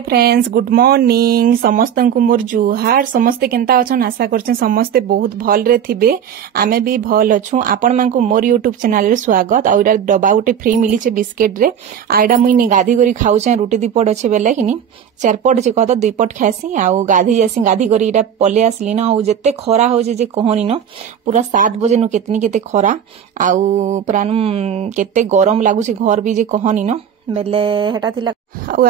Hi friends, good morning समस्त को मोर जुहार। समस्ते केंता अछन आशा करछन समस्ते बहुत भल रे थिबे। आमे भी भल अछु। आपण मान को मोर यूट्यूब चैनल रे स्वागत। आ इडा डबा उटे फ्री मिली छे बिस्किट रे। आइडा मुई नि गाधी करी खाउ छे। रोटी दीपट अच्छे बेले किनी चारपट छे कहत दुईपट खासी आ गाधी जासी। गाधी करी इडा पले आसली न। आ जत्ते खरा हो जे कहनी न पूरा 7 बजे नु केतनी केते खरा आ पूरा केते गरम लागु छे घर भी जे कहनी न बेले हेटा थिला।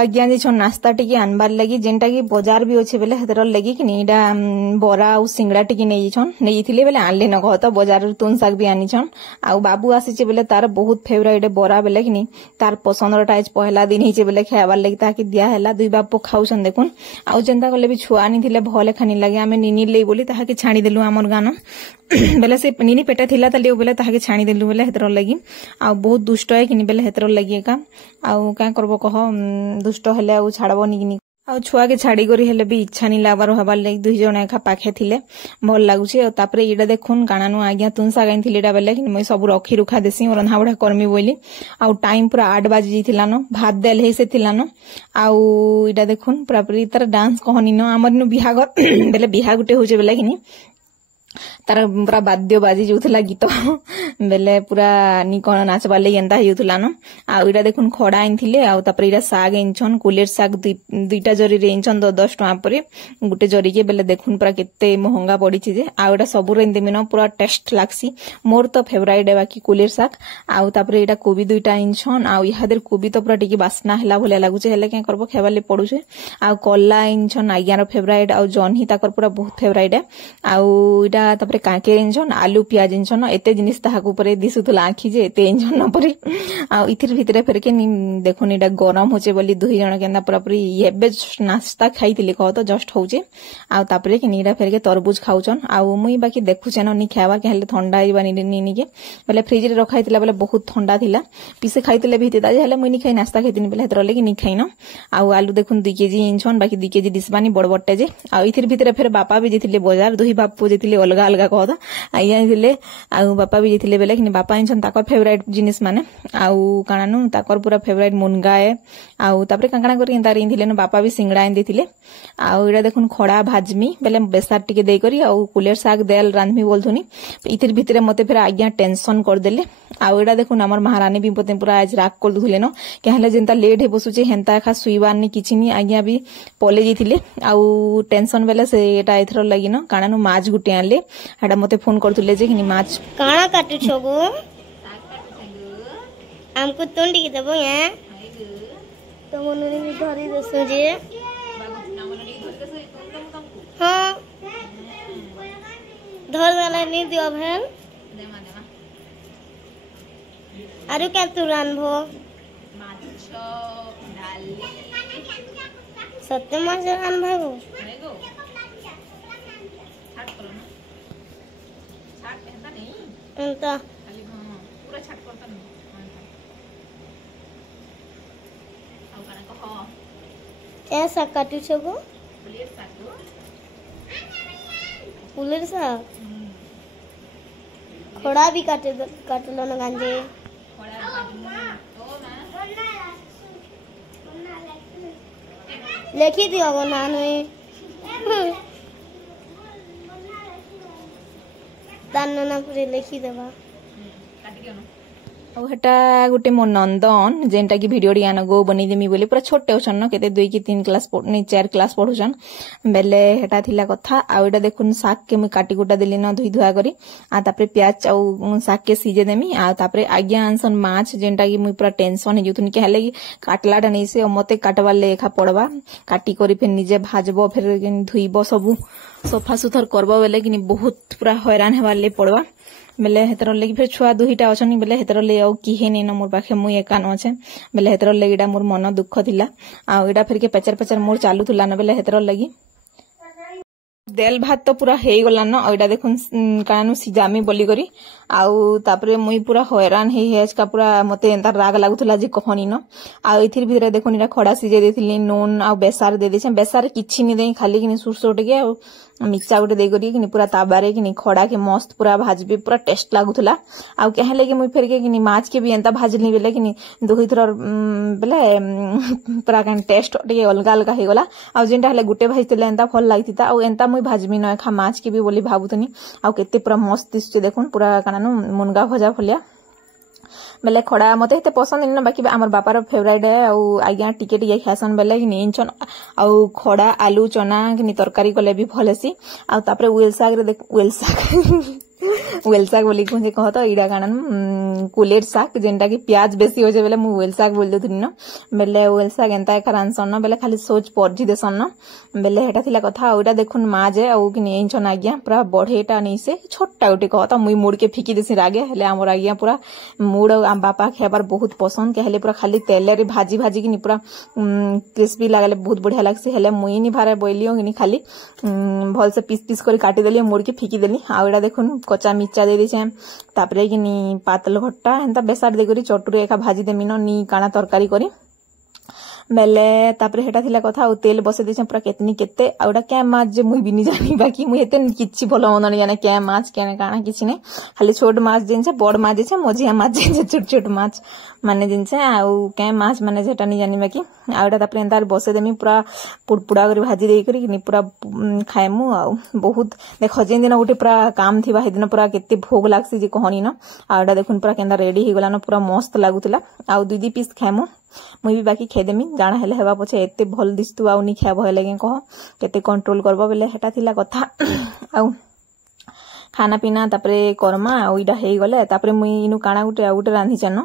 आज्ञा जे नास्ता टिके आनबार लगी जेनटा की बाजार भी अच्छे बेले हेतर लगी कि इडा बरा आ सिंगड़ा टिके नहीं बेले आनले न कहत बाजार तुन साग भी आनीछन। आ बाबू आसी बेले तार बहुत फेवरेट बरा बेले कि तार पसंदटा आज पहला दिन ही बेले खाइबार लगी ताकि दिया है। दुई बाप खाऊन देखुन आउ जेनता कले भी छुआ आनी भले खानी लगे आम निनी ले बोली ताकि छाड़ी देलु आमर गान बेले से निनी पेटे थिला तले बेले ताकि छाड़ी देलु बेले हेतर लगी। आ बहुत दुष्ट है कि बेले हेतर लगी एका आउ क्या करबो कह दुष्ट हेले आउ छाड़बनी कि आ छुआ के छाड़ी करी हेले भी इच्छा नहीं लागबार हबार लगी। 2 जण एका पाखे थिले भल लागुछे। तापरे इडा देखुन कानानु आज्ञा तुन सा गाइन थिलेडा बेले कि मैं सब रखी रुखा देसी रंधा बढा करमी बोली। आ टाइम पूरा 8 बाजी जिथिला न भात देल हे से थिला न। आउ इडा देखुन पूरा पूरी तार डांस कहनी न हमर नु बिहागर बेले बिहा गुटे होचे बेले कि तार पूरा वाद्य बाजी जाऊला गीत बेले पूरा नी कौन नाचबार लगी एंता होता न। आईटा देखुन खड़ा आनी आउे साग आईछन कुलेर साग 2टा जरी आईछन 10 टका पर गोटे जरी के बेले देखुन पूरा केते महंगा पड़ी जे। आईटा सब देमी न पूरा टेस्ट लागसी। मोर तो फेवरेट है बाकी कुलेर साग। आउे इटा कोबी 2टा आईछन आदर कोबी तो पूरा टिके बास्ना है भाया लगुचे हेले क्या करबो खेबार ले पड़ुचे। आ कला आईछन आज्ञार फेवरेट आ जन्ही ताकर पूरा बहुत फेवरेट है। आईटा तापरे कांकेर इंजन आलू प्याज इंजन एते जिनिस ताहाकू परे दिसुतला आखी जे एते इंजन परे आ इथिर भितरे फेर के देखुन इडा गरम होचे बोली 2 जण केंदा पूरा पूरी एबे नाश्ता खाइतिली कह तो जस्ट होचे। आ तापरे के नीडा फेर के तरबूज खाउचन। आ मुई बाकी देखुचे न नी खावा के हेले ठंडा आइबा नी के बेले फ्रिज रे रखाइतिला बेले बहुत ठंडा थिला पीसे खाइतिले भितिता जे हेले मुई नी खाइ नाश्ता खाइतिनी बेले हेतर लेके नी खाइ न। आ आलू देखुन 2 केजी इंजन बाकी 2 केजी दिसबानी बड़ बड़टे जे। आ इथिर भितरे फेर बापा भी जेतिले बाजार 2 बापू जेतिले अलगा अलगा कहता आइया थिले आ बापा भी जेतिले बेले कि बापा आइछन ताकर फेवरेट जिनिस माने आउ काणानु ताकर पूरा फेवरेट मुनगा है। आउ तापरे कांकणा करी एंता रिंथिले न बापा भी सिंगड़ा आइन देथिले। आउ इडा देखुन खड़ा भाजमी बेले बेसार टिके देई करी आउ कुलेर साग देल रांधमी बोलथुनी इथिर भितरे मते फेर आज्ञा टेंशन कर देले। आउ इडा देखुन हमर महारानी भी पते पूरा आज राग कर दुथिले न के हेले जेंता लेट हे बसुचे हेंता खा सुइबार नि किछि नि आज्ञा भी पले जेथिले। आउ टेंशन बेले से एटा इथर लागि न काणानु माछ गुटे आनले हेडा मते फोन करथुले जे कि माछ काणा काटु छगो हमको तोंडी के देबो या तो मनरे भी धरी देसु जे हां धर वाला नहीं दियो भेल आरु क्या तू रानभो माछ डाली सत्य माछ रान भागो एंता पूरा छाट करता नहीं आउ काना कह ऐसा काटू छगो कुलेर साग खड़ा भी काटलो न गांजे लेखी दियो गो नानोई दानना पूरे लिखी देबा आ हेटा गुटे मो नंदन जेनटा की वीडियो यान गो बनी देमी बोली पूरा छोटे होछन न केते 2 की 3 क्लास नहीं 4 क्लास पढुछन बेले हेटा थिला कथा। आ एटा देखुन साग के मैं काटी कुटा देली न धुई धुआ करी आ तापरे प्याज आ साग के सीजे देमी। आ तापरे आज्ञा आंसन माछ जेनटा की मुई पूरा टेंशन हे जुथुन के हेले काटलाटा नहीं से मते काटवार लेखा पड़वा काटी करी फिर निजे भाजबो फिर धुईबो सब सफा सुथर करबो बेले कि बहुत पूरा हैरान हेबार ले पड़वा बेले हेतर लगी फिर छुआ 2टा अछनी बेले हेतर ले आउ किहे नै न मोर पाखे मुई एका न छे बेले हेतर लगी इडा मोर मन दुख थिला। आ इडा फिर के पेचर पेचर मोर चालू थुला न बेले हेतर लगी देल भात तो पूरा हे गला न। ओइडा देखुन कानु सिजामी बोली करी आउ तापरे मुई पूरा हैरान हे हेज का पूरा मते एंता राग लागुथला जे कहनी न। आ इथिर भितरे देखुन इडा खड़ा सिजे देथिली नून आ बेसार दे देछे बेसार किछि नि देई खाली कि सुरसो टिके मिर्चा गोटे देकरी कि पूरा ताबारे कि खड़ा के मस्त पूरा भाजबे पूरा टेस्ट लागुला आउ कहे लगे मुई फेर के माछ के भी एंता भाजली बेले कि दुई थर बेले पूरा कहीं टेस्ट टे अलग अलग हो गला आउ जेनटा हेले गुटे भाजते एंता भल लागता आउ एंता मुई भाजबी न खा माछ के भी बोली भाबुतनी आउ केते पूरा मस्त दिसुचे देखुन पूरा काना मुनगा भजा भलिया बेले खड़ा मते हेते पसंद नहीं ना बाकी आमर बापार फेवरेट है आउ आज्ञा टिके टिके खासन बेले कि इंचन आउ खड़ा आलू चना कि तरकारी कले भी भल हेसी आउ तापरे उएल साग रे देख उएल साग बोली कहे कह तो इड़ा काना कुलेट साग जेनटा कि प्याज बेसी होजे बेले मु उएल साग बोल देथुनी न बेले उएल साग एंता एका रानसन न बेले खाली सोच परजी देसन न बेले हेटा थिला कथा ओइटा देखुन मा जे आउ कि इंचन आज्ञा पूरा बढ़ेटा नहीं से छोटा गोटे कह तो मुई मुड़ के फिकी देसी रागे हेले हमर आज्ञा पूरा मुड़ आम बापा खाइबार बहुत पसंद कहले पूरा खाली तेल रे भाजी भाजी कि पूरा क्रिस्पी लागले बहुत बढ़िया लागसी हेले मुई नि भारे बोलियो कि खाली भल से पीस पीस कर काटी देली मुड़ के फिकी देली आ एटा देखुन कच्चा मिर्चा दे देछे तापरे कि पातल घट्टा एंता बेसार देकरी चटुरे एका भाजी देमी नी काना तरकारी करी बेले तापरे हेटा थिला कथा आ तेल बसे देछे पूरा केतनी केते आउडा क्या माछ जे मुई बिनी जानी बाकी मुई एते किछि भल मन नहीं जाने क्या माछ क्या काना किछि नै खाली छोट माछ जिनसे बड़ माछ जिनसे मझिया माछ जिनसे छोट छोट माछ माने जिनसे आउ क्या माछ माने जेटा नहीं जानी बाकी आउडा तापरे एंता बसे देमी पूरा पुड़पुड़ा करी भाजी देई करी कि पूरा खाएमु आउ बहुत देख जेन दिन गोटे पूरा काम थिबा हे दिन पूरा केते भोग लागसी जे कहनी न आउडा देखुन पूरा केंदा रेडी हे गला न पूरा मस्त लागुतला आउ दीदी पीस खाएमु मुई भी बाकी खेदेमी जाना हेले हेबा पछे एते भल दिस्तु आउ नि खाए भय लगे कह केते कंट्रोल करबो बेले हेटा थिला कथा आउ खाना पीना तापरे करमा आउ इडा हे गले तापरे मुई इनु काना गुटे रांधी चन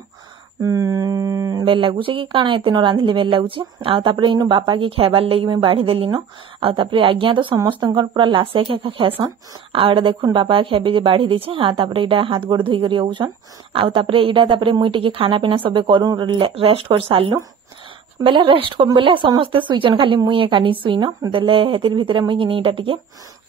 बेल लागुचे कि काना एते न रांधली बेल लागुचे आ तापरे इनु बापा की खाइबार लगी मैं बाढ़ी देली न आ तापरे आज्ञा तो समस्तंकर पूरा लासे खाएसन आ एटा देखुन बापा खाइबे जे बाढ़ी देछे हां तापरे इडा हाथ गोड़ धोई करी औछन आ तापरे इडा तापरे मुई टिके खाना पीना सबे करू रेस्ट कर सालनु बेले रेस्ट कर बेले समस्ते सुइचन खाली मुई एकानी सुइन देले हेतिर भितरे मुई कि नीटा टिके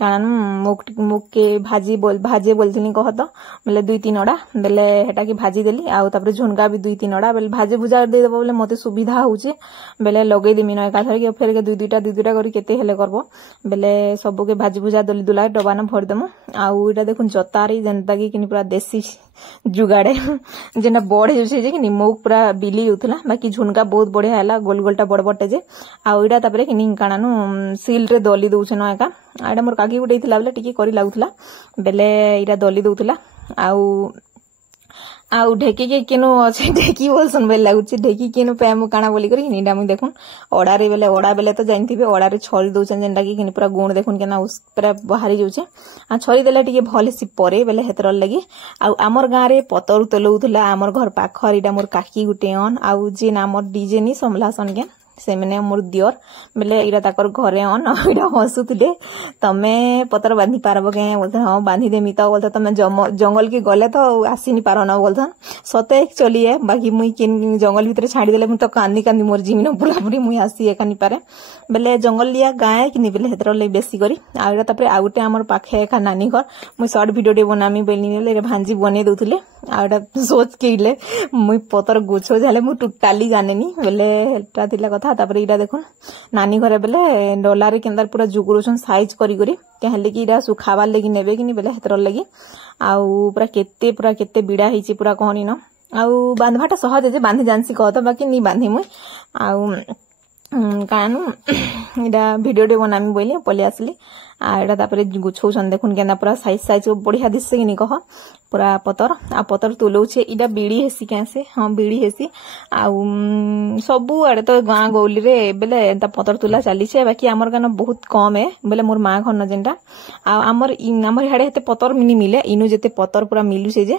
कारण मुक के भाजी बोलथिनी कह तो बेले 2-3 अड़ा बेले हेटा की भाजी देली आ तापरे झुनका भी 2-3 अड़ा बेले भाजी भुजा दे देबो बेले मते सुविधा होउचे बेले लगै देमी न एका थरे के फेर के 2-2टा करी केते हेले करबो बेले सबो के भाजी भुजा दली दुला डबा न भर देमु आ इटा देखुन जतारी जनता की पूरा देसी जुगाड़े जेना बड़ हेउसे जे कि मुक पूरा बिली उथला बाकी झुनका बहुत बढ़िया हला गोल गोलटा बड़ बड़टे जे आ इडा तापरे कि कानानु सील रे दली दउछन एका आडा मोर काकी गुडे थिला बेले टिके करी लागुथला बेले इडा दली दउथला आउ ढेकी के केनु अछि ढेकी बोलसन बेल लागुछि ढेकी केनु पैमु काना बोली करी निडा मुई देखुन ओडा रे बेले तो जानथिबे ओडा रे छरी दउछन जेंडा कि पूरा गुण देखुन केना उस पूरा बाहरी जाउछे आ छरी देले टिके भले सी परे बेले हेतर लगी आउ हमर गां रे पतर तलउथला हमर घर पाखर इडा मोर काकी गुटे अन आउ जे नामर डीजे नि समलासन के से मैंने मोर दियर बेले इरा ताकर घरे अन इरा हसुतले तमे पतर बांधी पारबो के बोलते हां बांधी देमी तो बोलते तमे जंगल के गले तो आसी नि पारो न बोलथन सते चली है बाकी मुई के जंगल भीतर छाड़ी देले मु तो कांदी कांदी मोर जीमिन पूरा पूरी मुई आसी एकानी पारे बेले जंगल लिया गाय कि नि बेले हेतर ले बेसी करी आ इरा तापरे आ गुटे हमर पाखे एका नानी घर मुई शॉर्ट वीडियो डे बनामी बेली ले भांजी बने दउथले आ एटा सोच के इले मुई पतर गुछो झाले मु टोटाली जानेनी बेले हेटा थिला कथा तापरे इडा देखुन नानी घरे बेले डोला रे केंदार पूरा जुगुरुछन साइज करी करी कहले कि इडा सुखाबार लगी नेबे कि नि बेले हेतर लगी आउ पूरा केते बिडा हिची पूरा कहनी न आउ बांधवाटा सहज जे बांधी जानसी कहत बाकी नि बांधी मुई आउ कानु इडा वीडियो डे बनामी बोली पले आसली आ एटा तापरे गुछौसन देखुन केना पूरा साइज बढ़िया दिससे कि नि कह पूरा पतर तुलौछे इडा बीड़ी हेसी कैसे हां बीड़ी हेसी आउ सबु आड़े तो गां गौली रे बेले एंता पतर तुला चली छे बाकी हमर गाना बहुत कम है बेले मोर मां घर न जेंटा आ हमर हाड़े हेते पतर मिनी मिले इनु जेते पतर पूरा मिलु से जे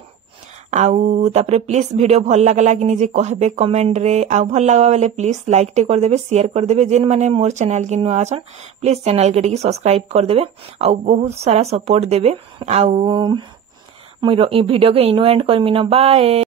आउ तापरे प्लीज वीडियो भल लागला कि निजे कहबे कमेंट रे आउ भल लागबा बेले प्लीज लाइक टे कर देबे शेयर कर देबे जेन माने मोर चैनल के नुआ अछन प्लीज चैनल के टिके सब्सक्राइब कर देबे आउ बहुत सारा सपोर्ट देबे आउ मुई वीडियो के इनु एंड करमी न बाय।